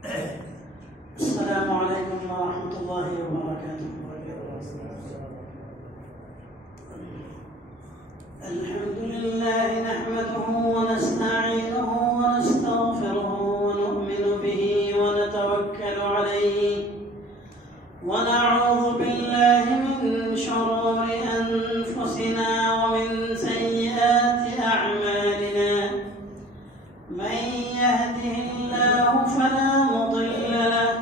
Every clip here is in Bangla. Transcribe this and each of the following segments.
السلام عليكم ورحمة الله وبركاته. الحمد لله نحمده ونستعينه ونستغفره ونؤمن به ونتوكل عليه ونعوذ بالله من شرور أنفسنا ومن سيئات أعمالنا. من يهده الله فلا مضل له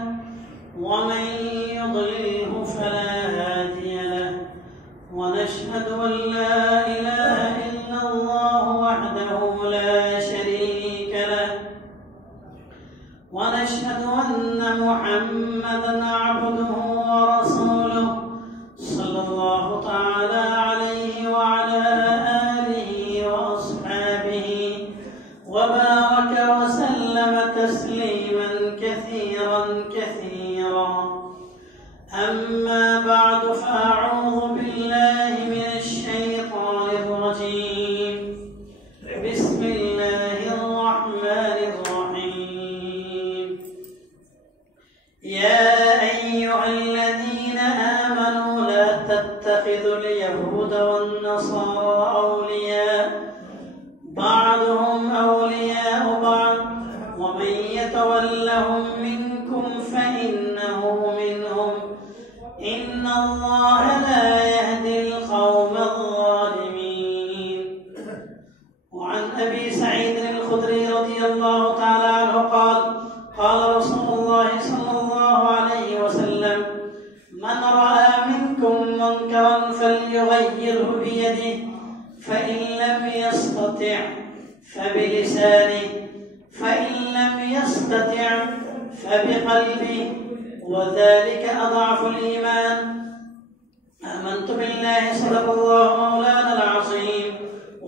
ومن يضلله فلا هادي له، ونشهد أن لا إله إلا الله وحده لا شريك له، ونشهد أن محمدا عبده ورسوله صلى الله تعالى عليه وعلى آله وأصحابه وبارك وسلم تسليما كثيرا كثيرا. أما بعد، فأعوذ بالله من الشيطان الرجيم. بسم الله الرحمن الرحيم. يا أيها الذين آمنوا لا تتخذوا اليهود والنصارى أولياء بعضهم أولياء بعض ومن يتولهم منكم فإنه منهم إن الله لا يهدي القوم الظالمين. وعن أبي سعيد الخدري رضي الله تعالى عنه قال: قال رسول الله صلى الله عليه وسلم: من رأى منكم منكرا فليغيره بيده، فإن لم يستطع فبلسانه، فإن لم يستطع فبقلبه، وذلك أضعف الإيمان. آمنت بالله صدق الله مولانا العظيم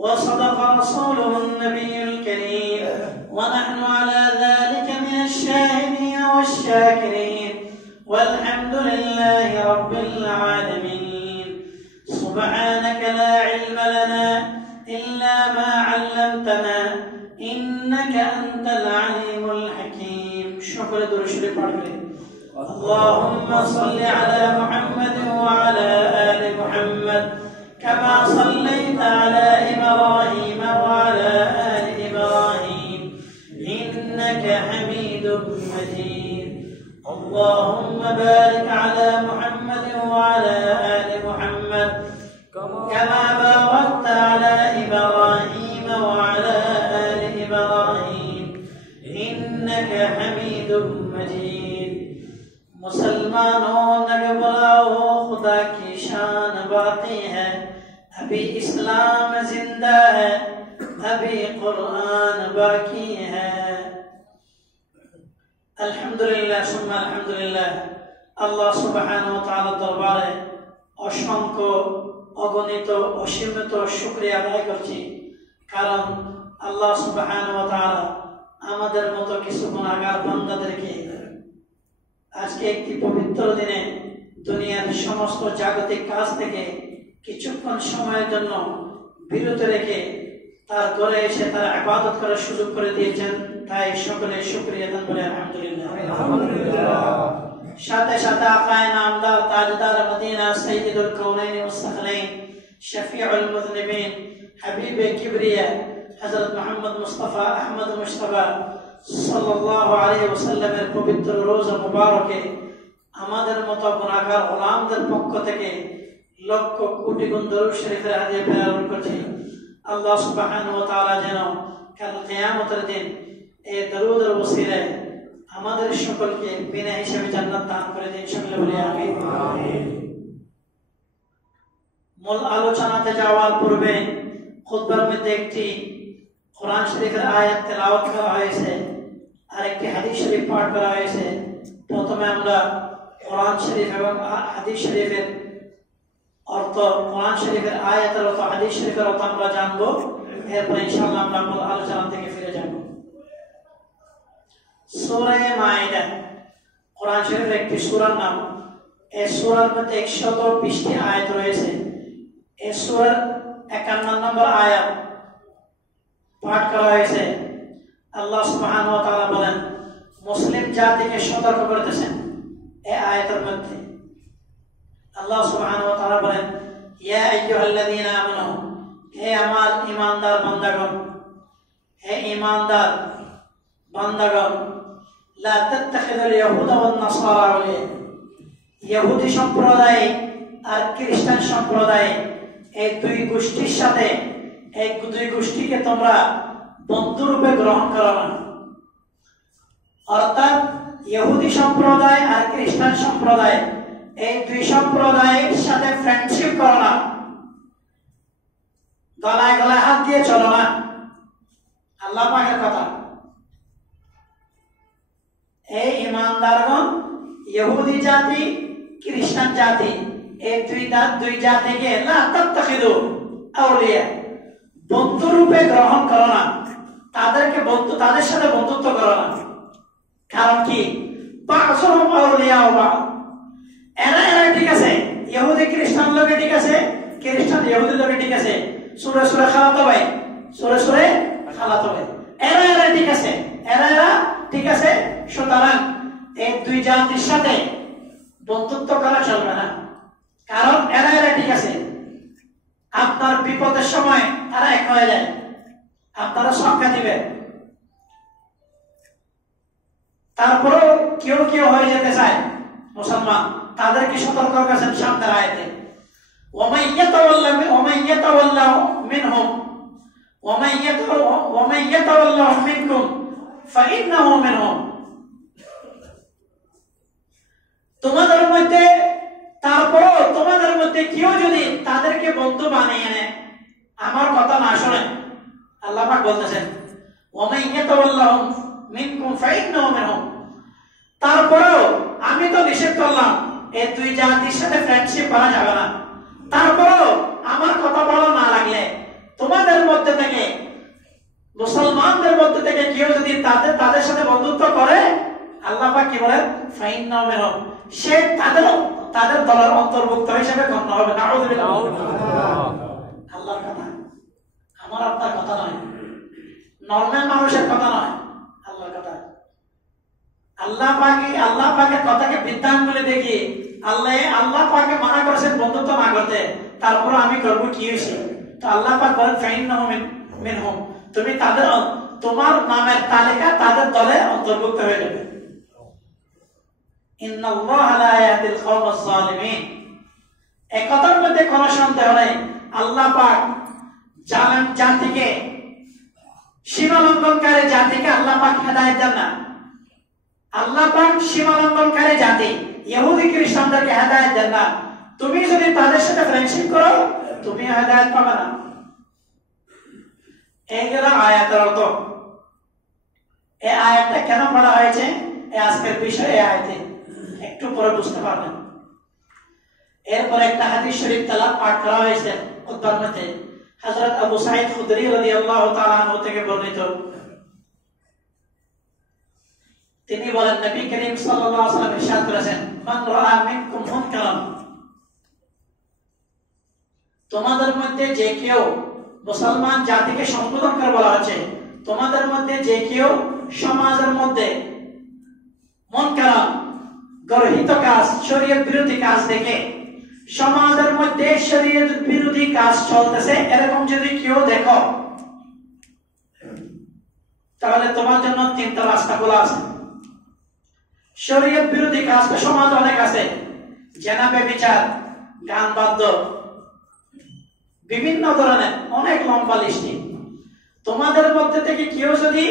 وصدق رسوله النبي الكريم، ونحن على ذلك من الشاهدين والشاكرين، والحمد لله رب العالمين. سبحانك لا علم لنا إلا ما علمتنا إنك أنت العليم الحكيم. شكر درشد پڑھیں. اللهم صل على محمد وعلى آل محمد كما صليت على إبراهيم وعلى آل إبراهيم إنك حميد مجيد. اللهم بارك على محمد وعلى آل محمد كما باركت على إبراهيم وعلى آل إبراهيم إنك حميد مجيد. मुसलमानों नगबराओ, खुदा की शान बाकी है, अभी इस्लाम जिंदा है, अभी कुरान बाकी है। अल्हम्दुलिल्लाह सुम्मा अल्हम्दुलिल्लाह। আল্লাহ সুবহানাহু ওয়া তাআলার দরবারে অসংখ্য অগণিত অসীমিত শুকরিয়া আদায় করছি, কারণ আল্লাহ সুবহানাহু ওয়া তাআলা আমাদের মতো কিছু গুনাহগার বান্দাদেরকে আজকে একটি পবিত্র দিনে দুনিয়ার সমস্ত জাগতিক কাজ থেকে কিছুক্ষণ সময়ের জন্য বিরত রেখে তার ঘরে এসে তার ইবাদত করার সুযোগ করে দিয়েছেন। তাই সকলে শুকরিয়া আদান করে আলহামদুলিল্লাহ। সাথে সাথে আকায়ে নামদার তাজদার মদিনা সাইয়্যিদুল কাউনাইন ওয়াস সাখলাইন শফিউল মুযনিবিন হাবিবে কিবরিয়া হযরত মুহাম্মদ মুস্তাফা আহমদ মুজতবা সাল্লাল্লাহু আলাইহি ওয়াসাল্লামের পবিত্র রোজা মুবারকে আমাদের মতো গুনাহগার গোলামদের পক্ষ থেকে লক্ষ কোটি গুণ দরুদ শরীফের হাদিয়া প্রেরণ করছি। আল্লাহ সুবহানাহু ওয়া তাআলা যেন কাল কিয়ামতের দিন এই দরুদের ওসিলায় আমাদের সকলকে বিনা হিসাবে জান্নাত দান করে দিন। সকলে বলি আমিন। মূল আলোচনাতে যাওয়ার পূর্বে খুতবার মধ্যে একটি কোরআন শরীফের আয়াত তেলাওয়াত করা হয়েছে আর একটি হাদিস শরীফ পাঠ করা হয়েছে। প্রথমে আমরা কোরআন শরীফ এবং হাদিস শরীফের অর্থ, কোরআন শরীফের আয়াতের অর্থ, হাদিস শরীফের অর্থ আমরা জানবো। এরপরে ইনশাআল্লাহ আমরা মূল আলোচনা থেকে ফিরে যাব। সূরা মাইদা কোরআন শরীফের একটি সূরার নাম। এই সূরার মধ্যে 120টি আয়াত রয়েছে। এই সূরার 51 নম্বর আয়াত পাঠ করা হয়েছে। আল্লাহ সুবহানাহু ওয়া তাআলা বলেন, মুসলিম জাতিকে সতর্ক করতেছেন এই আয়াতের মধ্যে। আল্লাহ সুবহানাহু ওয়া তাআলা বলেন, ইয়া আইয়ুহাল্লাযীনা আমানু, হে আমার ঈমানদার বান্দাগণ, হে ঈমানদার বান্দাগণ, লা তাত্তাখিযুল ইয়াহুদা ওয়ান নাসারা আউলিয়া, ইহুদি সম্প্রদায় আর খ্রিস্টান সম্প্রদায় এই দুই গোষ্ঠীর সাথে, এই দুই গোষ্ঠীকে তোমরা বন্ধুরূপে গ্রহণ করো না। অর্থাৎ ইহুদি সম্প্রদায় আর খ্রিস্টান সম্প্রদায় এই দুই সম্প্রদায়ের সাথে ফ্রেন্ডশিপ করো না, গলায় গলায় হাত দিয়ে চলো না। আল্লাহ পাকের কথা। এই ঈমানদারগণ, ইহুদি জাতি, খ্রিস্টান জাতি, এই দুই জাতিকে লা তাত্তাখিযু আউলিয়া, বন্ধুরূপে গ্রহণ করো না, তাদের সাথে বন্ধুত্ব করো না। কারণ কি? বা'যুহুম আউলিয়া বা'দ, এরা ঠিক আছে, ইহুদি খ্রিস্টান লোকে ঠিক আছে, খ্রিস্টান ইহুদি লোকে ঠিক আছে, সূরা সূরা খালাতো ভাই, সূরা সূরা খালাতো ভাই, এরা ঠিক আছে, এরা ঠিক আছে। সুতরাং এই দুই জাতির সাথে বন্ধুত্ব করা চলবে না, কারণ এরা ঠিক আছে। আপনার বিপদের সময় তারা এক হয়ে যায়, আপনারা সংখ্যা দিবেন, তারপরেও কেউ হয়ে যেতে চায় মুসলমান, তাদেরকে সতর্ক করেছেন সামনের আয়াতে, ওয়ামান ইয়াতাওয়াল্লাহু মিনহুম ওয়ামান ইয়াতাওয়াল্লাহু মিনকুম ফাইন্নাহু মিনহুম। তোমাদের মধ্যে, তারপরও তোমাদের মধ্যে কেউ যদি তাদেরকে বন্ধু বানিয়ে নেয়, আমার কথা না শোনে, আল্লাহ পাক বলতেছেন ওয়ামান ইয়াতাওয়াল্লাহু মিনকুম ফাইন্নাহু মিনহুম। তারপরেও আমি তো নিষেধ করলাম এই দুই জাতির সাথে ফ্রেন্ডশিপ করা যাবে না, তারপরেও আমার কথা ভালো না লাগলে তোমাদের মধ্যে থেকে, মুসলমানদের মধ্যে থেকে কেউ যদি তাদের সাথে বন্ধুত্ব করে, আল্লাহ পাক কি বলেন? ফাইন্নাহু মিনহুম, সে তাদের দলের অন্তর্ভুক্ত হিসেবে গণ্য হবে। নাউযুবিল্লাহ। আল্লাহর কথা, আমার আপনার কথা নয়, নরমাল মানুষের কথা নয়, আল্লাহর কথা। আল্লাহ পাকের কথাকে বৃদ্ধাঙ্গুলে দেখি আল্লাহ পাকে মানা করেছেন বন্ধুত্ব না করতে, তারপর আমি করবো কি হয়েছে? তো আল্লাহ পাক বলেন ফাইন্নাহু মিনহুম, তুমি তোমার নামের তালিকা তাদের দলে অন্তর্ভুক্ত হয়ে যাবে। ইন্নাল্লাহা লা ইয়াহদিল কওমাজ যালিমিন, এই কথার মধ্যে কোনো সন্দেহ নেই। আল্লাহ পাক জালেম জাতিকে, সীমা লঙ্ঘনকারী জাতিকে আল্লাহ পাক হেদায়েত দেন না। আল্লাহ পাক সীমা লঙ্ঘনকারী জাতি ইহুদি খ্রিস্টানদেরকে হেদায়েত দেন না। তুমি যদি তাদের সাথে ফ্রেন্ডশিপ করো, তুমি হেদায়েত পাবে না। এই গেল আয়াতের অর্থ। এই আয়াতটা কেন পড়া হয়েছে, এই আজকের বিষয় এই আয়াতে একটু পরে বুঝতে পারবেন। এরপর একটা হাদিস শরীফ তেলাওয়াত পাঠ করা হয়েছে খুতবার মধ্যে, হযরত আবু সাঈদ খুদরি রাদিয়াল্লাহু তাআলা আনহু থেকে বর্ণিত। তিনি বলেন, নবী করিম সাল্লাল্লাহু আলাইহি ওয়াসাল্লাম ইরশাদ করেছেন, মান রাআ মিনকুম মুনকারান, তোমাদের মধ্যে যে কেউ, মুসলমান জাতিকে সম্বোধন করে বলা হচ্ছে, তোমাদের মধ্যে যে কেউ সমাজের মধ্যে মুনকারান, গর্হিত কাজ, শরীয়ত বিরোধী কাজ দেখে, সমাজের মধ্যে শরীয়ত বিরোধী কাজ চলতেছে, এরকম যদি কেউ দেখো, তাহলে তোমার জন্য তিনটা রাস্তা খোলা আছে। শরীয়ত বিরোধী কাজ তো সমাজ অনেক আছে, জেনা, ব্যভিচার, গান বাদ্য, বিভিন্ন ধরনের অনেক লম্বা লিস্টি। তোমাদের মধ্যে থেকে কেউ যদি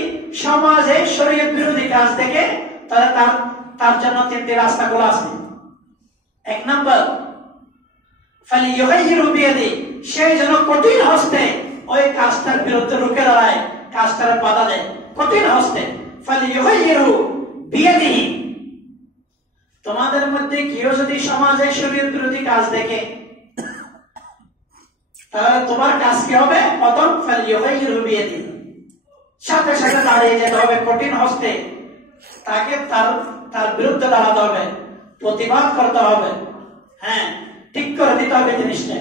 সমাজে শরীয়ত বিরোধী কাজ দেখে, তাহলে তার জন্য তিনটি রাস্তা খোলা আছে। এক নম্বর, ফালিয়ুগাইয়িরু বিয়াদি, সে যেন কঠিন হস্তে ওই কাজটার বিরুদ্ধে রুখে দাঁড়ায়, কাজটার বাধা দেয় কঠিন হস্তে। ফালিয়ুগাইয়িরু বিয়াদিহি, তোমাদের মধ্যে কেউ যদি সমাজে শরীয়ত বিরোধী কাজ দেখে, তাহলে তোমার কাজ কি হবে? প্রথম ফালিয়ুগাইয়িরু বিয়াদিহি, সাথে সাথে দাঁড়িয়ে যেতে হবে কঠিন হস্তে, তাকে তার বিরুদ্ধে দাঁড়াতে হবে, প্রতিবাদ করতে হবে, হ্যাঁ, ঠিক করে দিতে হবে জিনিসটা,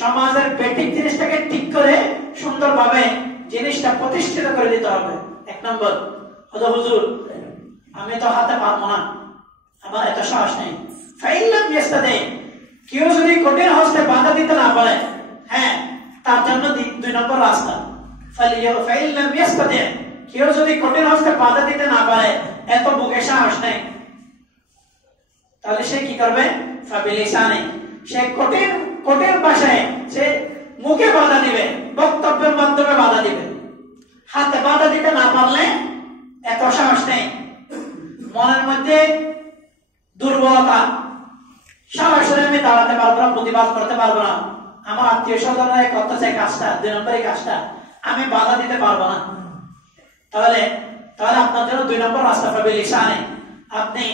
সমাজের বেঠিক জিনিসটাকে ঠিক করে সুন্দরভাবে জিনিসটা প্রতিষ্ঠিত করে দিতে হবে। এক নম্বর, হুজুর আমি তো হাতে পারবো না, আমার এত সাহস নেই। ফাইলাম ইস্তাদে, কেউ যদি কঠিন হস্তে বাধা দিতে না পারে, হ্যাঁ, তার জন্য 2 নম্বর রাস্তা। ফাইলাম ইস্তাদে, কেউ যদি কঠিন হস্তে বাধা দিতে না পারে, এত বুকে সাহস নেই, তাহলে সে কি করবে? ফাবিলিসানে, সে কঠিন কঠিন ভাষায় সে মুখে বাধা দিবে, বক্তব্যের মাধ্যমে বাধা দিবে। হাতে বাধা দিতে না পারলে এত সাহস নেই, মনের মধ্যে দুর্বলতা, সরাসরি আমি দাঁড়াতে পারবো না, প্রতিবাদ করতে পারবো না, আমার আত্মীয় স্বজনরা করতেছে কাজটা, 2 নম্বরের কাজটা, আমি বাধা দিতে পারবো না, তাহলে আপনার জন্য 2 নম্বর রাস্তা ফাবিলিসানে, আপনি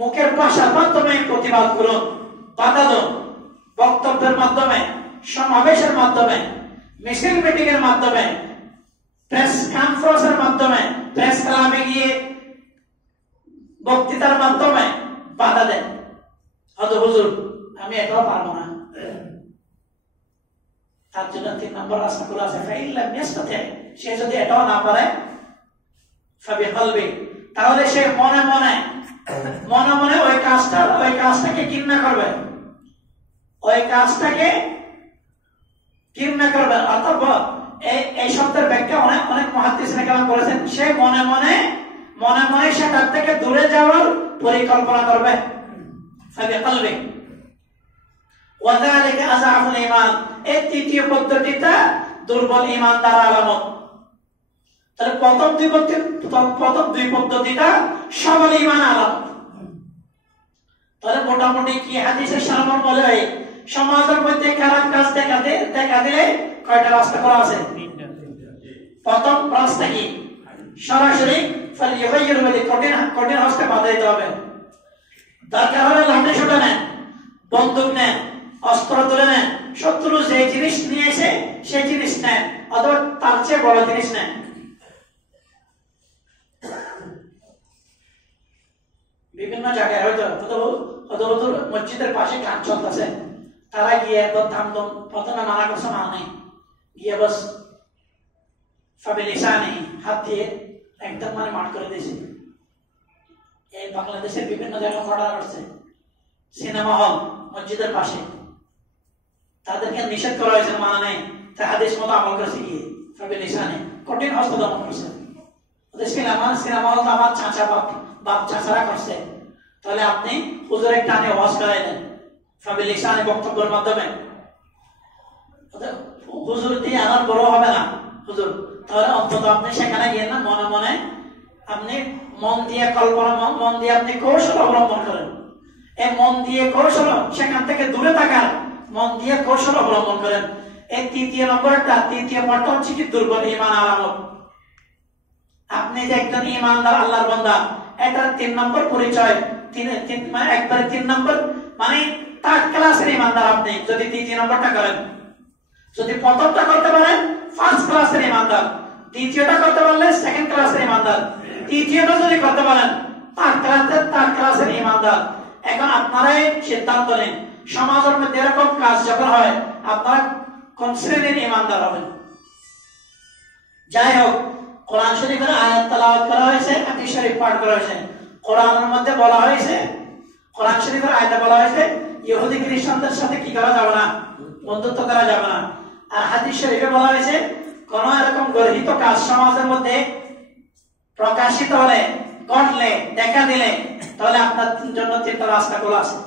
মুখের ভাষার মাধ্যমে প্রতিবাদ করুন, বাধা দিন, বক্তব্যের মাধ্যমে, সমাবেশের মাধ্যমে, মিছিল মিটিং এর মাধ্যমে, প্রেস কনফারেন্সের মাধ্যমে, প্রেস ক্লাবে গিয়ে বক্তৃতার মাধ্যমে বাধা দেন। হয়তো হুজুর আমি এটাও পারবো না, তার জন্য 3 নম্বর রাস্তা খোলা আছে। ফাইল্লাম ইয়াস্তাতি, সে যদি এটাও না পারে, ফাবিকলবি, তাহলে সে মনে মনে ওই কাজটাকে ঘৃণা করবে, ওই কাজটাকে ঘৃণা করবে। অর্থাৎ এই শব্দের ব্যাখ্যা অনেক মুহাদ্দিসিন কেরাম করেছেন, সে মনে মনে সেটার থেকে দূরে যাওয়ার পরিকল্পনা করবে। ফাবিকলবি ওয়াযালিকা আযআফুল ঈমান, এই 3য় পদ্ধতিটা দুর্বল ঈমানদার আলামত। তাহলে প্রথম দুই পদ্ধতিটা সবল ঈমান আলামত। তাহলে মোটামুটি কি হাদিসের সারমর্ম বলে, সমাজের মধ্যে খারাপ কাজ দেখা দিলে কয়টা রাস্তা করা আছে? 3টা। প্রথম রাস্তা কি? সরাসরি কঠিন হস্তে বাধা দিতে হবে। দরকার হলে লাঠি সোটা নেন, বন্দুক নেন, অস্ত্র তুলে নেন, শত্রু যে জিনিস নিয়ে এসে সেই জিনিস নেন, অথবা তার চেয়ে বড় জিনিস নেন। বিভিন্ন জায়গায় হয়তো মসজিদের পাশে গান চলতেছে, তারা গিয়ে ধামধম প্রথমে মানা করছে, মা নেই, গিয়ে বস ফাবিলিসানে হাত দিয়ে একদম মাঠ করে দিয়েছে। এই বাংলাদেশের বিভিন্ন জায়গায় ঘটনা ঘটছে, সিনেমা হল মসজিদের পাশে, তাদেরকে নিষেধ করা হয়েছে, মানা নেই, তাই হাদিস মতো আমল করেছে, গিয়ে ফাবিলিসানে কঠিন হস্ত দমন করছে। সিনেমা হল তো আমার চাচা বাপ চাচারা করছে, তাহলে আপনি হুজুরের টানে ওয়াজ করাই দেন ফাবিলিসানে, বক্তব্যের মাধ্যমে। হুজুর দিয়ে আমার বড় হবে না হুজুর, তাহলে অন্তত আপনি সেখানে গিয়ে না মনে আপনি মন দিয়ে কল্পনা, মন দিয়ে আপনি কৌশল অবলম্বন করেন। এই মন দিয়ে কৌশল, সেখান থেকে দূরে থাকার মন দিয়ে কৌশল অবলম্বন করেন। এই 3য় পথটা হচ্ছে কি? দুর্বল ঈমান আলামত। আপনি যে একজন ঈমানদার আল্লাহর বান্দা, এটার 3 নম্বর পরিচয়, একবারে 3 নম্বর, মানে 3rd ক্লাসের ঈমানদার আপনি যদি 3য় নম্বরটা করেন। যদি প্রথমটা করতে পারেন 1st ক্লাসের ঈমানদার, দ্বিতীয়টা করতে পারলে 2nd ক্লাসের ঈমানদার, তৃতীয়টা যদি করতে পারেন 3rd ক্লাসের ঈমানদার। এখন আপনারাই সিদ্ধান্ত নিন, সমাজের মধ্যে এরকম কাজ যখন হয়, আপনারা কোন শ্রেণীর ঈমানদার হবেন? যাই হোক, কোরআন শরীফের আয়াত তেলাওয়াত করা হয়েছে, হাদিস শরীফ পাঠ করা হয়েছে। কোরআনের মধ্যে বলা হয়েছে, কোরআন শরীফের আয়াতে বলা হয়েছে ইহুদি খ্রিস্টানদের সাথে কি করা যাবে না? বন্ধুত্ব করা যাবে না। আর হাদিস শরীফে বলা হয়েছে কোন এরকম গর্হিত কাজ সমাজের মধ্যে প্রকাশিত হলে, ঘটলে, দেখা দিলে, তাহলে আপনার জন্য 3টা রাস্তা খোলা আছে।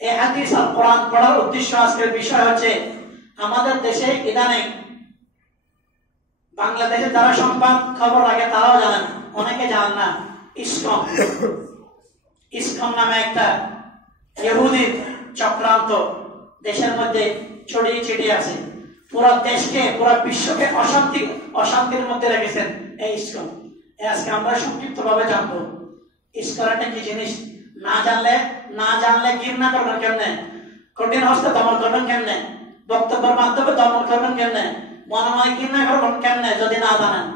এই হাদিস আর কোরআন পড়ার উদ্দেশ্য, আজকের বিষয় হচ্ছে আমাদের দেশে ইদানিং বাংলাদেশে যারা সংবাদ খবর রাখে তারাও জানেন, অনেকে জানেন না, ইসকন নামে একটা ইহুদি চক্রান্ত দেশের মধ্যে ছড়িয়ে ছিটিয়ে আছে। পুরো দেশকে, পুরো বিশ্বকে অশান্তির মধ্যে রেখেছেন এই ইসকন। আজকে আমরা সংক্ষিপ্ত ভাবে জানবো ইসকনটা কি জিনিস। না জানলে ঘৃণা করবেন কেমনে, কঠিন হস্তে দমন করবেন কেমনে, বক্তব্যের মাধ্যমে দমন করবেন কেমনে, মনে ঘৃণা করবেন কেমনে যদি না জানেন,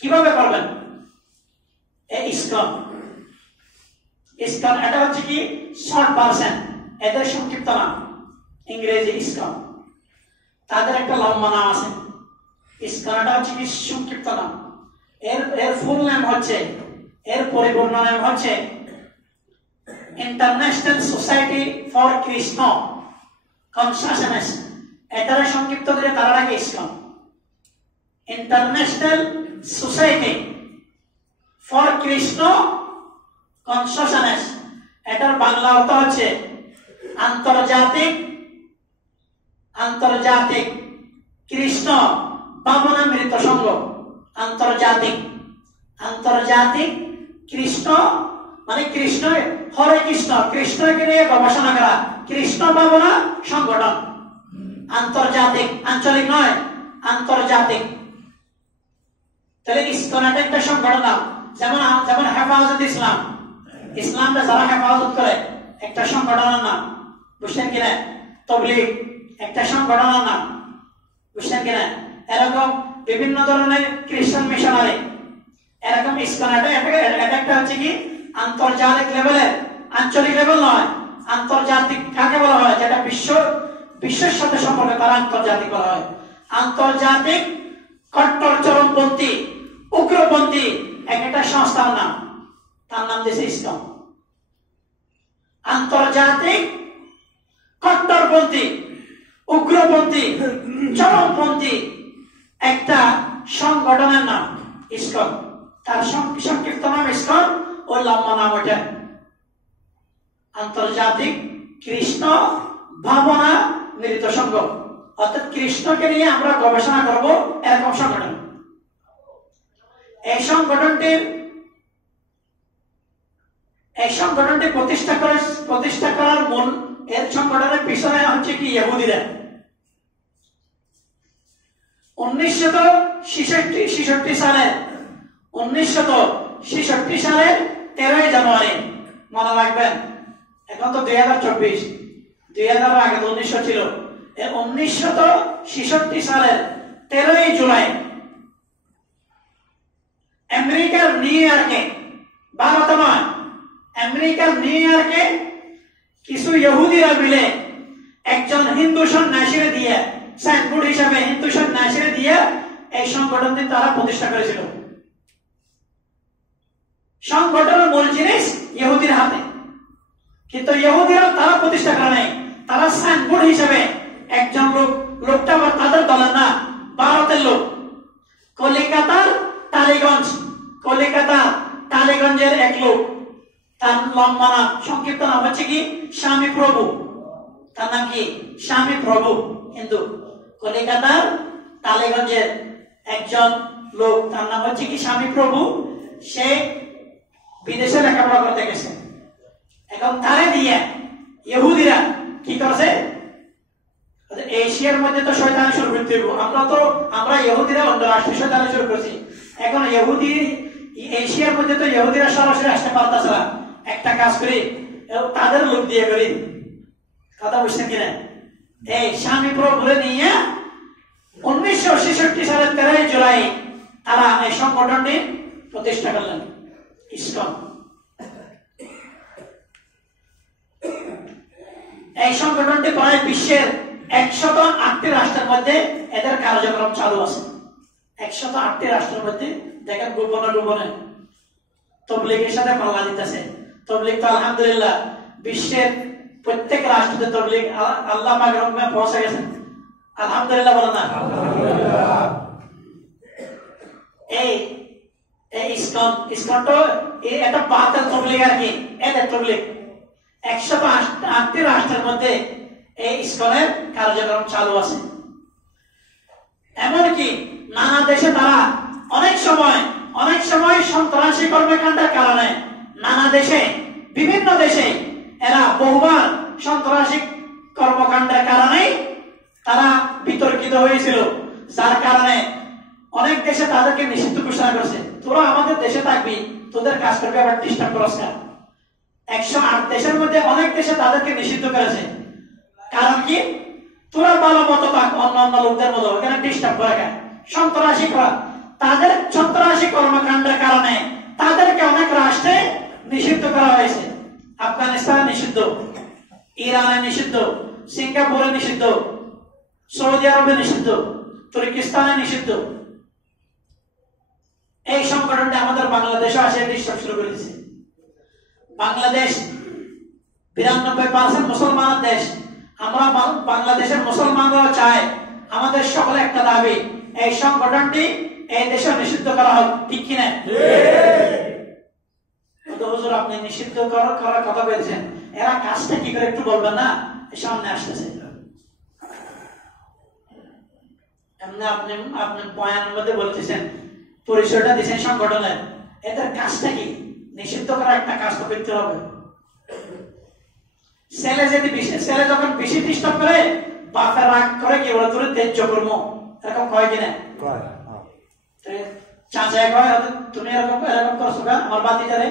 কিভাবে করবেন? এই ইসকন এটা হচ্ছে কি শর্ট ভার্সন, এদের সংক্ষিপ্ত নাম ইংরেজি ইসকন। তাদের একটা লম্বা নাম আছে, ইসকন এটা হচ্ছে কি সংক্ষিপ্ত নাম। এর ফুল নাম হচ্ছে এর পরিপূর্ণ নাম হচ্ছে international society for Krishna consciousness. এটারে সংক্ষিপ্ত করে তারা রাখে ISKCON. International society for Krishna consciousness, এটার বাংলা অর্থ হচ্ছে আন্তর্জাতিক কৃষ্ণ ভাবনামৃত সংঘ। আন্তর্জাতিক কৃষ্ণ মানে কৃষ্ণ, হরে কৃষ্ণ, কৃষ্ণকে নিয়ে গবেষণা করা কৃষ্ণ ভাবনা সংগঠন। আন্তর্জাতিক, আঞ্চলিক নয়, আন্তর্জাতিক। তাহলে ইসকন একটা সংগঠন নাম। যেমন হেফাজত ইসলাম, ইসলামটা যারা হেফাজত করে একটা সংগঠনের নাম, বুঝছেন কিনা? তবলিগ একটা সংগঠনের নাম, বুঝছেন কিনা? এরকম বিভিন্ন ধরনের খ্রিস্টান মিশনারি, এরকম ইসকন এটা একটা হচ্ছে কি আন্তর্জাতিক লেভেলের, আঞ্চলিক লেভেল নয়, আন্তর্জাতিক কাকে বলা হয়? যেটা বিশ্বের সাথে সম্পর্ক, তারা আন্তর্জাতিক বলা হয়। আন্তর্জাতিক কট্টর চরমপন্থী উগ্রপন্থী একটা সংস্থার নাম, তার নাম দিয়েছে ইসকন। আন্তর্জাতিক কট্টরপন্থী উগ্রপন্থী চরমপন্থী একটা সংগঠনের নাম ইসকন। তার সংক্ষিপ্ত নাম ইসকন ও লম্বা নাম ওটা আন্তর্জাতিক কৃষ্ণ ভাবনা মিলিত সংঘ। অর্থাৎ কৃষ্ণকে নিয়ে আমরা গবেষণা করব, এরকম সংগঠন। এই সংগঠনটি প্রতিষ্ঠা করার মূল, এর সংগঠনের পিছনে হচ্ছে কি ইহুদিরা। 1966 সালের 13 জানুয়ারি, মনে রাখবেন, এখন তো 2024, 2000 আগে তো 1900 ছিল। 1966 সালের 13 জুলাই আমেরিকার নিউ ইয়র্কে, ভারত নয়, আমেরিকার নিউ ইয়র্কে কিছু ইহুদিরা মিলে একজন হিন্দু সন্ন্যাসীরে দিয়ে, সাইনবোর্ড হিসাবে হিন্দু সন্ন্যাসীরে দিয়ে এই সংগঠনটি তারা প্রতিষ্ঠা করেছিল। সংগঠনের মূল জিনিস ইহুদির হাতে, কিন্তু ইহুদিরা তারা প্রতিষ্ঠা করে নাই। তারা সাইনবোর্ড হিসাবে একজন লোকটা আবার তাদের দলের না, ভারতের লোক, কলিকাতার টালিগঞ্জের এক লোক। তার লম্বা নাম, সংক্ষিপ্ত নাম হচ্ছে কি স্বামী প্রভু। তার নাম কি স্বামী প্রভু, হিন্দু, কলিকাতার টালিগঞ্জের একজন লোক। তার নাম হচ্ছে কি স্বামী প্রভু। সে বিদেশে লেখাপড়া করতে গেছে। এখন তারে দিয়ে ইহুদিরা কি করছে? এশিয়ার মধ্যে তো শয়তানি শুরু করতে হবে। আমরা ইহুদিরা অন্য রাষ্ট্রে শয়তানি শুরু করছি। এখন এশিয়ার মধ্যে তো ইহুদিরা সরাসরি আসতে পারতেছে না। একটা কাজ করি, তাদের লোক দিয়ে করি। কথা বুঝছেন কিনা? এই স্বামী প্রভুরে নিয়ে 1966 সালের 13 জুলাই তারা এই সংগঠনটি প্রতিষ্ঠা করলেন, ইসকন। এই সংগঠনটি প্রায় বিশ্বের 108টি রাষ্ট্রের মধ্যে এদের কার্যক্রম চালু আছে। 108টি রাষ্ট্রের মধ্যে দেখেন গোপনে তবলিগের সাথে পাল্লা দিতেছে। তবলিগ তো আলহামদুলিল্লাহ বিশ্বের প্রত্যেক রাষ্ট্রতে তবলিগ আল্লাহ পাক রহমে পৌঁছে গেছে। আলহামদুলিল্লাহ বলেন না? এই ইসকন তো এটা বাতিল তবলিগ আর কি, এদের তবলিগ। 108টি রাষ্ট্রের মধ্যে এই ইসকনের কার্যক্রম চালু আছে। এমনকি নানা দেশে তারা অনেক সময় সন্ত্রাসী কর্মকাণ্ডের কারণে নানা দেশে, বিভিন্ন দেশে এরা বহুবার সন্ত্রাসী কর্মকাণ্ডের কারণে তারা বিতর্কিত হয়েছিল, যার কারণে অনেক দেশে তাদেরকে নিষিদ্ধ ঘোষণা করছে। তোরা আমাদের দেশে থাকবি, তোদের কাজ করবি, আবার ডিস্টার্ব করস না। 108 দেশের মধ্যে অনেক দেশে তাদেরকে নিষিদ্ধ করেছে। কারণ কি? তোরা ভালো মতো থাক, অন্য লোকদের মতো এখানে ডিস্টার্ব করে কেন? সন্ত্রাসী করা, তাদের সন্ত্রাসী কর্মকাণ্ডের কারণে তাদেরকে অনেক রাষ্ট্রে নিষিদ্ধ করা হয়েছে। আফগানিস্তানে নিষিদ্ধ, ইরানে নিষিদ্ধ, সিঙ্গাপুরে নিষিদ্ধ, সৌদি আরবে নিষিদ্ধ, তুর্কিস্তানে নিষিদ্ধ। এই সংগঠনটা আমাদের বাংলাদেশে আসে ডিস্টার্ব শুরু করে দিয়েছে। বাংলাদেশ 92% মুসলমান দেশ। আমরা বাংলাদেশের মুসলমানরাও চাই, আমাদের সকলে একটা দাবি, এই সংগঠনটি এই দেশে নিষিদ্ধ করা হোক, ঠিক কিনা? হুজুর আপনি নিষিদ্ধ করার কথা বলছেন, এরা কাজটা কি করে একটু বলবেন না? সামনে আসতেছে এমনি আপনি বয়ানের মধ্যে বলতেছেন, পরিচয়টা দিচ্ছেন সংগঠনের, এদের কাজটা কি? নিষিদ্ধ করা একটা কাজ তো করতে হবে। ছেলে যখন বেশি ডিস্টার্ব করে, বাপের রাগ করে কি ওরা তোরে তেজ্য করবো, এরকম কয় কিনা? চাচায় কয় তুমি এরকম করছো কেন আমার বাতিটারে,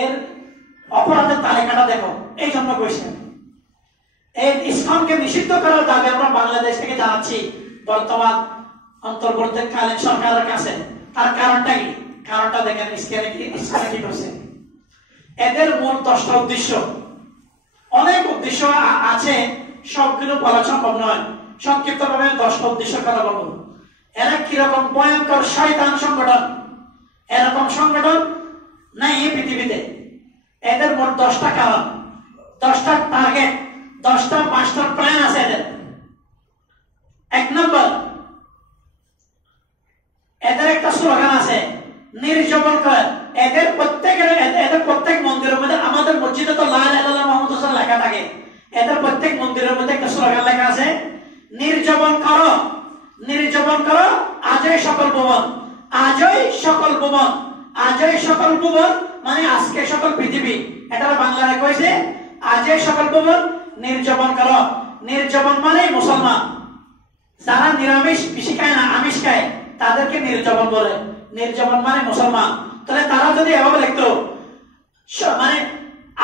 এর অপরাধের তালিকাটা দেখো, এই জন্য কইছেন। এই ইসলামকে নিষিদ্ধ করার দাবি আমরা বাংলাদেশ থেকে জানাচ্ছি বর্তমান অন্তর্বর্তীকালীন সরকারের কাছে। তার কারণটা কি? কারণটা দেখেন ইসলামে কি করছে। এদের মূল 10টা উদ্দেশ্য, অনেক উদ্দেশ্য আছে, সবগুলো বলা সম্ভব নয়। সংক্ষিপ্ত ভাবে 10টা উদ্দেশ্যের কথা বলবো। এরা কিরকম ভয়ঙ্কর শয়তান সংগঠন, এরকম সংগঠন নাই এই পৃথিবীতে। এদের মোট 10টা কারণ, 10টা টার্গেট, 10টা মাস্টার প্ল্যান আছে এদের। 1 নম্বর, এদের একটা স্লোগান আছে, নির্যাতন করে। এদের প্রত্যেক মন্দিরের মধ্যে, আমাদের মসজিদে তো লা ইলাহা ইল্লাল্লাহ মুহাম্মাদুর রাসূলুল্লাহ লেখা থাকে, এদের প্রত্যেক মন্দিরের মধ্যে একটা স্লোগান লেখা আছে, নির্যাতন করো, নির্যাতন করো আজই সকল ভুবন, আজই সকল ভুবন, আজই সকল ভুবন মানে আজকে সকল পৃথিবী। এটা বাংলায় কইছে আজই সকল ভুবন নির্যাতন করো। নির্যাতন মানে মুসলমান, যারা নিরামিষ বেশি খায় না, আমিষ খায়, তাদেরকে নির্যাতন বলে। নির্যাতন মানে মুসলমান। তাহলে তারা যদি এভাবে লিখতো, মানে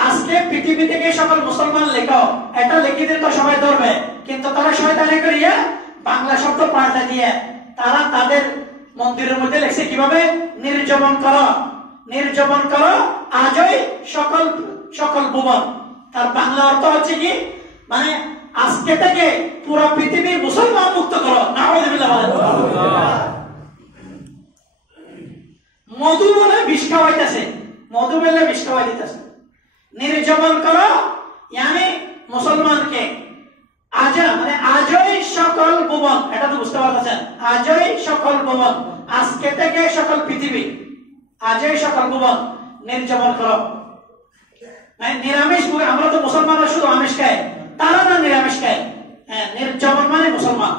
আজকে পৃথিবী থেকে সকল মুসলমান লেখো, এটা লিখে দিলে তো সবাই ধরবে, কিন্তু তারা শয়তানি করিয়া বাংলা শব্দ পাল্টে দিয়ে তারা তাদের মন্দিরের মধ্যে লিখছে কিভাবে, নির্যাতন করো, নির্যাতন করো আজই সকল ভুবন। তার বাংলা অর্থ হচ্ছে কি, মানে আজকে থেকে পুরো পৃথিবী মুসলমান মুক্ত করো। নাউযুবিল্লাহ। মধু বলে বিষ খাওয়াইতেছে, মধু বলে বিষ খাওয়াই দিতেছে। নির্যাতন করো মানে মুসলমানকে, আজ মানে আজই সকল ভুবন, এটা তো বুঝতে পারতেছেন, আজই সকল ভুবন, আজকে থেকে সকল পৃথিবী, আজই সকল ভুবন নির্যাতন করো। মানে নিরামিষ, আমরা তো মুসলমানরা শুধু আমিষ খাই, তারা না নিরামিষ খায়। হ্যাঁ, নির্যাতন মানে মুসলমান,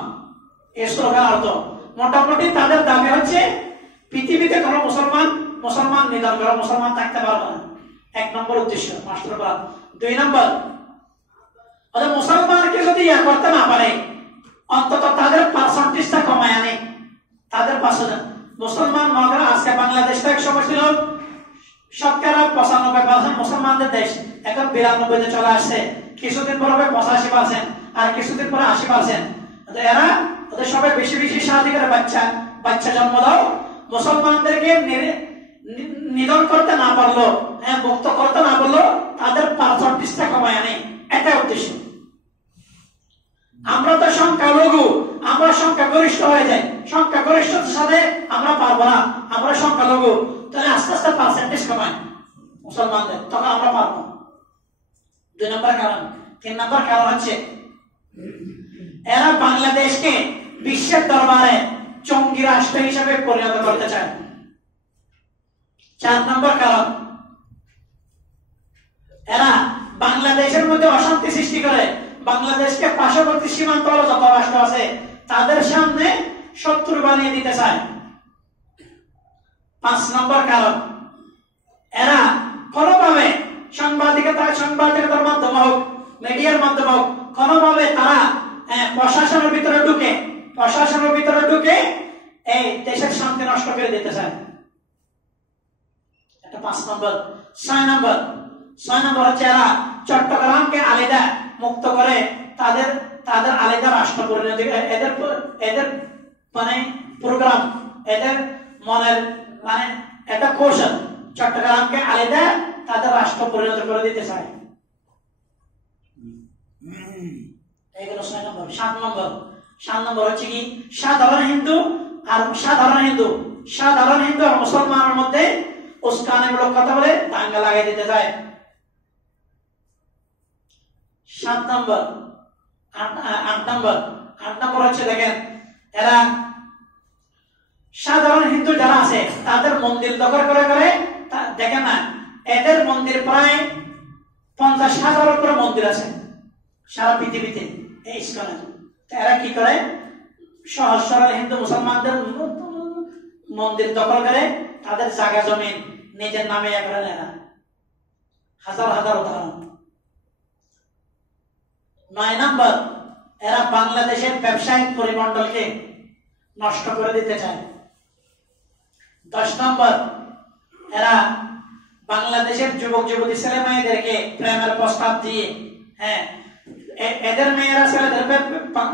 এই স্লোগান অর্থ। মোটামুটি তাদের দাবি হচ্ছে পৃথিবীতে কোনো মুসলমান নিধন করা, মুসলমান থাকতে পারবে না। 1 নম্বর উদ্দেশ্য মাস্টার প্ল্যান। 2 নম্বর, মুসলমানকে যদি ইয়া করতে না পারে, অন্তত তাদের পার্সেন্টেজটা কমায় আনে। তাদের মুসলমান মনে আজকে বাংলাদেশটা এক সময় ছিল শতকরা 95% মুসলমানদের দেশ, এখন 92-তে চলে আসছে। কিছুদিন পর হবে 85%, আর কিছুদিন পরে 80%। এরা ওদের সবাই বেশি বেশি শাদী করে বাচ্চা জন্ম দাও। মুসলমানদেরকে নিধন করতে না পারলো, হ্যাঁ মুক্ত করতে না পারলো, তাদের পার্সেন্টেজটা কমায় আনে, এটা উদ্দেশ্য। আমরা তো সংখ্যালঘু, আমরা সংখ্যাগরিষ্ঠ হয়ে যাই, সংখ্যাগরিষ্ঠতার সাথে আমরা পারবো না, আমরা সংখ্যালঘু, তাহলে আস্তে আস্তে পার্সেন্টেজ কমায় মুসলমানদের, তখন আমরা পারবো। 2 নম্বর কারণ। 3 নম্বর কারণ হচ্ছে এরা বাংলাদেশকে বিশ্বের দরবারে জঙ্গি রাষ্ট্র হিসেবে পরিণত করতে চায়। 4 নম্বর কারণ, এরা বাংলাদেশের মধ্যে অশান্তি সৃষ্টি করে, বাংলাদেশকে পার্শ্ববর্তী সীমান্ত যত রাষ্ট্র আছে তাদের সামনে শত্রু বানিয়ে দিতে চায়। 5 নম্বর কারণ, এরা কোনোভাবে সাংবাদিকতার মাধ্যমে হোক, মিডিয়ার মাধ্যমে হোক, কোনোভাবে তারা প্রশাসনের ভিতরে ঢুকে এই দেশের শান্তি নষ্ট করে দিতে চায়। এটা 5 নম্বর। 6 নম্বর হচ্ছে এরা চট্টগ্রামকে আলাদা মুক্ত করে তাদের আলাদা রাষ্ট্র পরিণতি, এদের মানে প্রোগ্রাম, এদের মনের মানে একটা কৌশল, চট্টগ্রামকে আলাদা তাদের রাষ্ট্র পরিণত করে দিতে চায়। এগুলো 6 নম্বর। 7 নম্বর হচ্ছে কি, সাধারণ হিন্দু সাধারণ হিন্দু আর মুসলমানের মধ্যে উস্কানিমূলক কথা বলে দাঙ্গা লাগাই দিতে চায়। 7 নম্বর 8 নম্বর হচ্ছে দেখেন, এরা সাধারণ হিন্দু যারা আছে তাদের মন্দির দখল করে করে দেখেন না, এদের মন্দির প্রায় 50,000 উপরে মন্দির আছে সারা পৃথিবীতে এই ইস্কনের। এরা কি করে, সহজ সরল হিন্দু মুসলমানদের মন্দির দখল করে তাদের জায়গা জমি নিজের নামে করে নেয় না। হাজার হাজার উদাহরণ। 9 নম্বর, এরা বাংলাদেশের ব্যবসায়িক পরিমণ্ডলকে নষ্ট করে দিতে চায়। 10 নম্বর, এরা বাংলাদেশের যুবক যুবতী ছেলে মেয়েদেরকে প্রেমের প্রস্তাব দিয়ে, হ্যাঁ এদের মেয়েরা ছেলেদের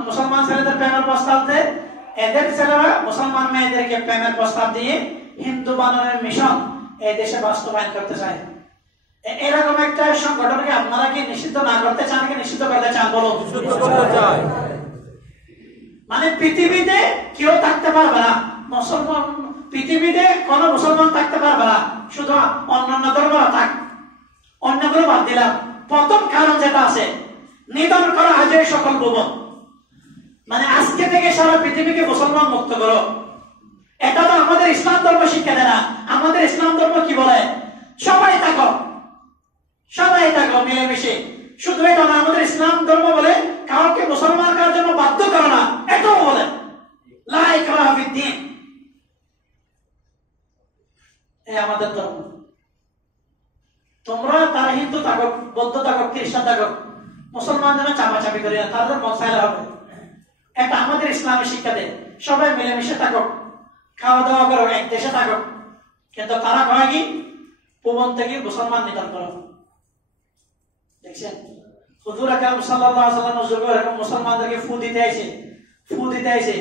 মুসলমান ছেলেদের প্রেমের প্রস্তাব দেয়, এদের ছেলেরা মুসলমান মেয়েদেরকে প্রেমের প্রস্তাব দিয়ে হিন্দু বানানোর মিশন এই দেশে বাস্তবায়ন করতে চায়। এরকম একটা সংগঠনকে আপনারা কি নিষিদ্ধ না করতে চান, কি নিষিদ্ধ করতে চান বলুন? মানে পৃথিবীতে কেউ থাকতে পারবে না, মুসলমান পৃথিবীতে কোন মুসলমান থাকতে পারবে না, শুধু অন্যান্য ধর্ম থাক, অন্যগুলো বাদ দিলাম। প্রথম কারণ যেটা আছে, নিধন করা আজ সকল ভুবন, মানে আজকে থেকে সারা পৃথিবীকে মুসলমান মুক্ত করো। এটা তো আমাদের ইসলাম ধর্ম শিক্ষা দেয় না। আমাদের ইসলাম ধর্ম কি বলে, সবাই থাকো, সবাই থাকো মিলেমিশে। শুধু এটা না, আমাদের ইসলাম ধর্ম বলে কাউকে মুসলমান করার জন্য বাধ্য করো না, এটাও বলে লা ইকরাহা ফিদ্দীন। এই আমাদের ধর্ম। তোমরা তারা হিন্দু থাকো, বৌদ্ধ থাকো, খ্রিস্টান থাকো, মুসলমান যেন চাপাচাপি করি না, তাদের মন চাইলে হবে। এটা আমাদের ইসলামের শিক্ষা দেয়, সবাই মিলেমিশে থাকো, খাওয়া দাওয়া করো, এক দেশে থাকো। কিন্তু তারা কয় কি, পূবন থেকে মুসলমান নিধন করো। দেখছেন হুজুর আকরাম সাল্লাল্লাহু আলাইহি ওয়াসাল্লাম যুগে এরকম মুসলমানদেরকে ফু দিতে আইছে।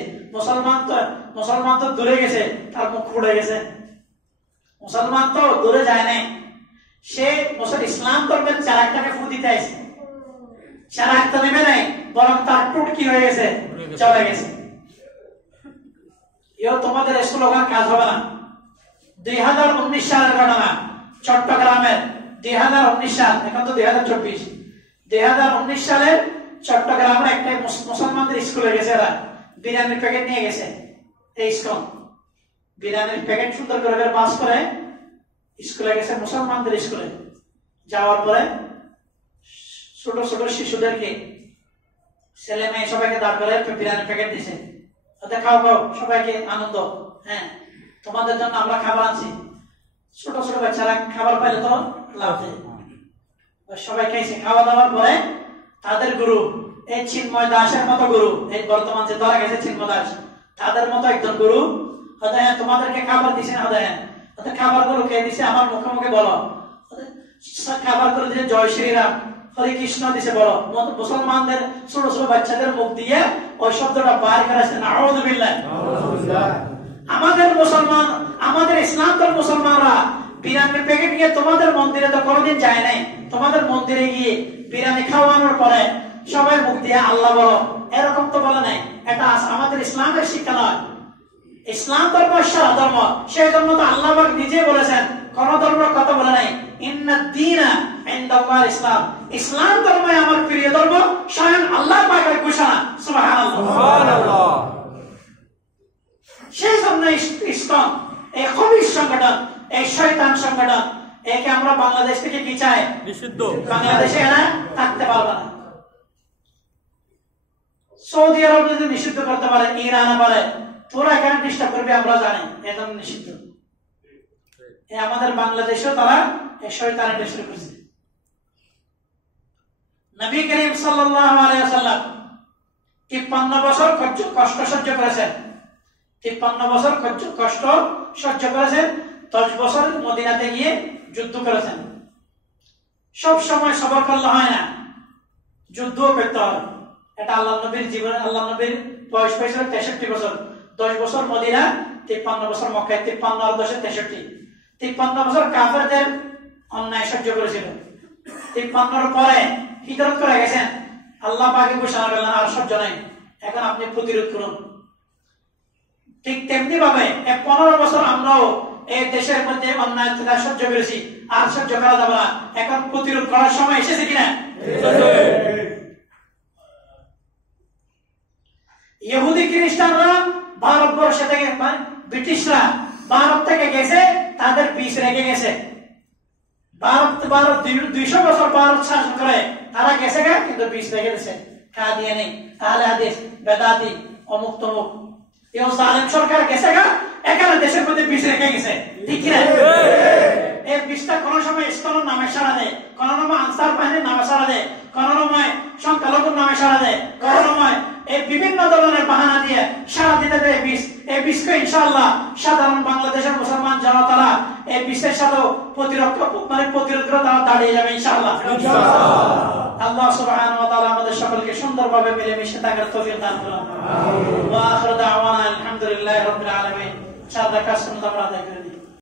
মুসলমান তো দূরে গেছে, তার মুখ ফুলে গেছে। মুসলমান তো দূরে যায় নাই, সে ইসলাম ধর্মের চারাকটাকে ফু দিতে আইছে। চারাকটা নেমে নাই, বরং তার টুট কি হয়ে গেছে, চলে গেছে। এও তোমাদের স্লোগান কাজ হবে না। 2019 সালের ঘটনা, চট্টগ্রামের 2019 সাল, এখন তো 2024। 2019 সালের চট্টগ্রামের একটা মুসলমানদের স্কুলে গেছে, এরা বিরিয়ানির প্যাকেট নিয়ে গেছে। এই স্কুল বিরিয়ানির প্যাকেট সুন্দর করে পাস করে স্কুলে গেছে, মুসলমানদের স্কুলে। যাওয়ার পরে ছোট ছোট শিশুদেরকে, ছেলে মেয়ে সবাইকে দাঁড় করে বিরিয়ানির প্যাকেট দিছে। খাও খাও, সবাইকে আনন্দ, হ্যাঁ তোমাদের জন্য আমরা খাবার আনছি। ছোট ছোট বাচ্চারা খাবার পাইলে তো লাভ দেয়, সবাই খাইছে। খাওয়া দাওয়ার পরে তাদের গুরু, এই চিন্ময় দাসের মতো গুরু, এই বর্তমান যে ধরা গেছে চিন্ময় দাস, তাদের মতো একজন গুরু, হ্যাঁ তোমাদেরকে খাবার দিছে না, হ্যাঁ খাবার গুলো কে দিছে, আমার মুখে মুখে বলো। খাবার করে দিছে জয় শ্রীরাম, হরে কৃষ্ণ দিছে বলো। মুসলমানদের ছোট ছোট বাচ্চাদের মুখ দিয়ে ওই শব্দটা বাইর করেছে, নাউযুবিল্লাহ। আমাদের মুসলমান, আমাদের ইসলাম ধর্মের মুসলমানরা বিরিয়ানির প্যাকেট গিয়ে তোমাদের মন্দিরে তো কোনোদিন যায় নাই। তোমাদের মন্দিরে গিয়ে বিরিয়ানি খাওয়ানোর পরে সবাই মুখ দিয়ে আল্লাহ বলো, এরকম তো বলে নাই। এটা আমাদের ইসলামের শিক্ষা নয়। ইসলাম ধর্ম সারা ধর্ম, সেই জন্য তো আল্লাহ পাক নিজে বলেছেন, কোন ধর্মের কথা বলে নাই। ইন্নাদ দীনা ইনদাল্লাহ ইসলাম, ইসলাম ধর্মই আমার প্রিয় ধর্ম, স্বয়ং আল্লাহ পাকের ঘোষণা। সুবহানাল্লাহ। সেই জন্য ইসলাম এই খবিস সংগঠন, এই শয়তান সংগঠন, একে আমরা বাংলাদেশ থেকে কি চাই, নিষিদ্ধ। বাংলাদেশে এরা থাকতে পারবে না। সৌদি আরব যদি নিষিদ্ধ করতে পারে, ইরান পারে, তোরা এখানে ডিস্টার্ব করবে আমরা জানি, একদম নিষিদ্ধ। আমাদের বাংলাদেশেও তারা এই শয়তানের দেশ শুরু করেছে। নবী করিম সাল্লাল্লাহু আলাইহি ওয়াসাল্লাম 53 বছর কষ্ট সহ্য করেছেন। 53 বছর কষ্ট সহ্য করেছেন। 10 বছর মদিনাতে গিয়ে যুদ্ধ করেছেন। সব সময় সবর করলে হয় না, যুদ্ধও করতে হবে। এটা আল্লাহ নবীর জীবনে, আল্লাহ নবীর বয়স হয়েছিল 63 বছর। 10 বছর মদিনা, 53 বছর মক্কায়। 53 আর 10 63, 53 বছর কাফেরদের অন্যায় সহ্য করেছিল। 53 পরে হিজরত করে গেছেন। আল্লাহ পাকে ঘোষণা করলেন, আর সহ্য নাই, এখন আপনি প্রতিরোধ করুন। ঠিক তেমনি ভাবে 15 বছর আমরাও এই দেশের মধ্যে অন্যায় সহ্য করেছি, আর সহ্য করা যাবে না। এখন প্রতিরোধ করার সময় এসেছে কিনা? ইহুদি খ্রিস্টানরা ভারতবর্ষ থেকে, ব্রিটিশরা ভারত থেকে গেছে, তাদের বীজ রেখে গেছে। ভারত 200 বছর ভারত শাসন করে, তারা গেছে গা, কিন্তু বীজ রেখে দিয়েছে। কাদিয়ে নেই, তাহলে হাদিস, বেদাতি, অমুক তমুক, এই জালেম সরকার গেছে গা, এখানে দেশের মধ্যে বীজ রেখে গেছে। ঠিক কিনা? এই বীজটা কোন সময় ইসলামের নামে সারা দেয়, কোন সময় আনসার বাহিনীর নামে সারা দেয়, কোন সময় সংখ্যালঘুর নামে সারা দেয়, কোন সময় এই বিভিন্ন ধরনের বাহানা দিয়ে সারা দিতে দেয় বীজ। এই বীজকে ইনশাআল্লাহ সাধারণ বাংলাদেশের মুসলমান যারা তারা এই বীজের সাথে প্রতিরোধ করে তারা দাঁড়িয়ে যাবে ইনশাআল্লাহ। আল্লাহ সুবহানাহু ওয়া তাআলা আমাদের সকলকে সুন্দরভাবে মিলেমিশে থাকার তৌফিক দান করুন। ওয়া আখিরু দাওয়ানা আলহামদুলিল্লাহি রাব্বিল আলামিন। 4 রাকাত সুন্নাত আমরা আদায় করে